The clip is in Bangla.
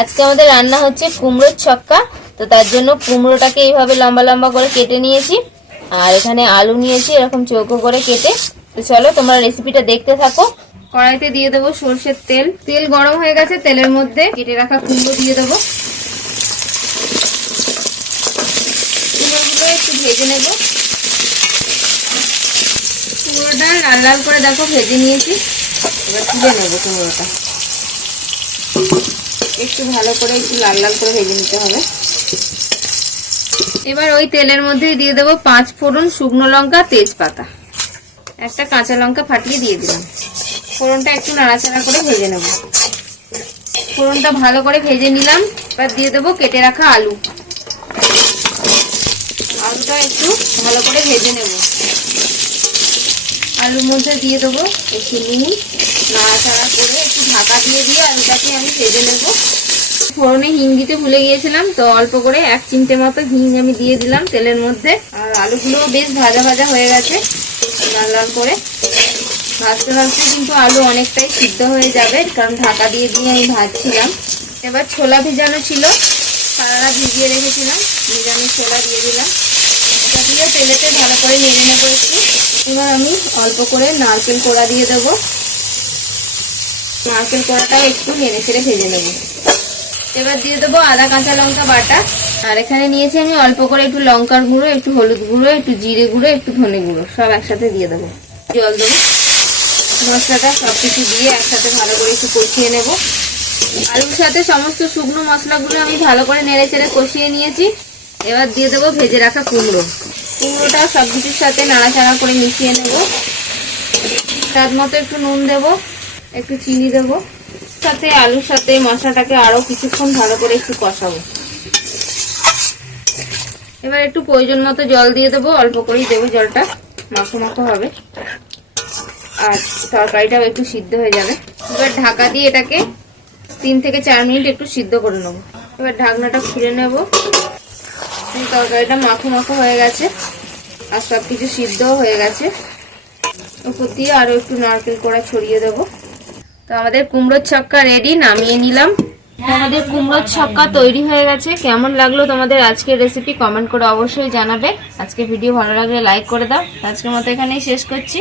আজকে আমাদের রান্না হচ্ছে কুমড়োর ছক্কা। তো তার জন্য কুমড়োটাকে এইভাবে লম্বা লম্বা করে কেটে নিয়েছি, আর এখানে আলু নিয়েছি এরকম চৌকো করে কেটে। তো চলো তোমরা রেসিপিটা দেখতে থাকো। কড়াইতে দিয়ে দেবো সরষের তেল। তেল গরম হয়ে গেছে, তেলের মধ্যে কেটে রাখা কুমড়ো দিয়ে দেবো। কুমড়োগুলো একটু ভেজে নেব। কুমড়োটা লাল লাল করে দেখো ভেজে নিয়েছি। এবার তুলে নেবো কুমড়োটা। একটু ভালো করে একটু লাল লাল করে ভেজে নিতে হবে। এবার ওই তেলের মধ্যে দিয়ে দেবো 5 ফোড়ন, শুকনো লঙ্কা, তেজপাতা, একটা কাঁচা লঙ্কা ফাটিয়ে দিয়ে দিলাম। ফোড়নটা একটু নাড়াচাড়া করে ভেজে নেব। ফোড়নটা ভালো করে ভেজে নিলাম। এবার দিয়ে দেবো কেটে রাখা আলু। আলুটা একটু ভালো করে ভেজে নেব। আলুর মধ্যে দিয়ে দেবো একটু নুন, নাড়াচাড়া করে একটু ঢাকা দিয়ে আলুটাকে আমি ভেজে নেব। ফোড়নে হিং দিতে ভুলে গিয়েছিলাম, তো অল্প করে 1 চিমটে মতো হিং আমি দিয়ে দিলাম তেলের মধ্যে। আর আলুগুলো বেশ ভাজা ভাজা হয়ে গেছে লাল লাল করে। ভাজতে ভাজতে কিন্তু আলু অনেকটাই সিদ্ধ হয়ে যাবে, কারণ ঢাকা দিয়ে আমি ভাজছিলাম। এবার ছোলা ভিজানো ছিল, সারা রাত ভিজিয়ে রেখেছিলাম, ভিজানো ছোলা দিয়ে দিলাম। ওটা দিয়ে তেলেতে ভালো করে নেড়ে নেবো একটু। এবার আমি অল্প করে নারকেল কোড়া দিয়ে দেবো। নারকেল কোড়াটাও একটু নেড়ে চেড়ে ভেজে নেবো। এবার দিয়ে দেবো আদা কাঁচা লঙ্কা বাটা। আর এখানে নিয়েছি আমি অল্প করে একটু লঙ্কার গুঁড়ো, একটু হলুদ গুঁড়ো, একটু জিরে গুঁড়ো, একটু ধনে গুঁড়ো, সব একসাথে দিয়ে দেবো। জল দেবো। মশলাটা সবকিছু দিয়ে একসাথে ভালো করে একটু কষিয়ে নেব। আলুর সাথে সমস্ত শুকনো মশলাগুলো আমি ভালো করে নেড়ে চেড়ে কষিয়ে নিয়েছি। এবার দিয়ে দেবো ভেজে রাখা কুমড়ো। কুমড়োটা সব কিছুর সাথে নাড়াচাড়া করে মিশিয়ে নেব। স্বাদ মতো একটু নুন দেব, একটু চিনি দেব। সাথে আলুর সাথে মশলাটাকে আরো কিছুক্ষণ ভালো করে একটু কষাবো। এবার একটু প্রয়োজন মতো জল দিয়ে দেবো, অল্প করেই দেবো জলটা, মাখো মাখো হবে আর তরকারিটাও একটু সিদ্ধ হয়ে যাবে। এবার ঢাকা দিয়ে এটাকে 3 থেকে 4 মিনিট একটু সিদ্ধ করে নেবো। এবার ঢাকনাটা খুলে নেব। তরকারিটা মাখো মাখো হয়ে গেছে আর সব কিছু সিদ্ধও হয়ে গেছে। উপর দিয়ে আরো একটু নারকেল কোড়া ছড়িয়ে দেবো। তো আমাদের কুমড়োর ছক্কা রেডি, নামিয়ে নিলাম। আমাদের কুমড়োর ছক্কা তৈরি হয়ে গেছে। কেমন লাগলো তোমাদের আজকের রেসিপি কমেন্ট করে অবশ্যই জানাবে। আজকে ভিডিও ভালো লাগলে লাইক করে দাও। আজকের মতো এখানেই শেষ করছি।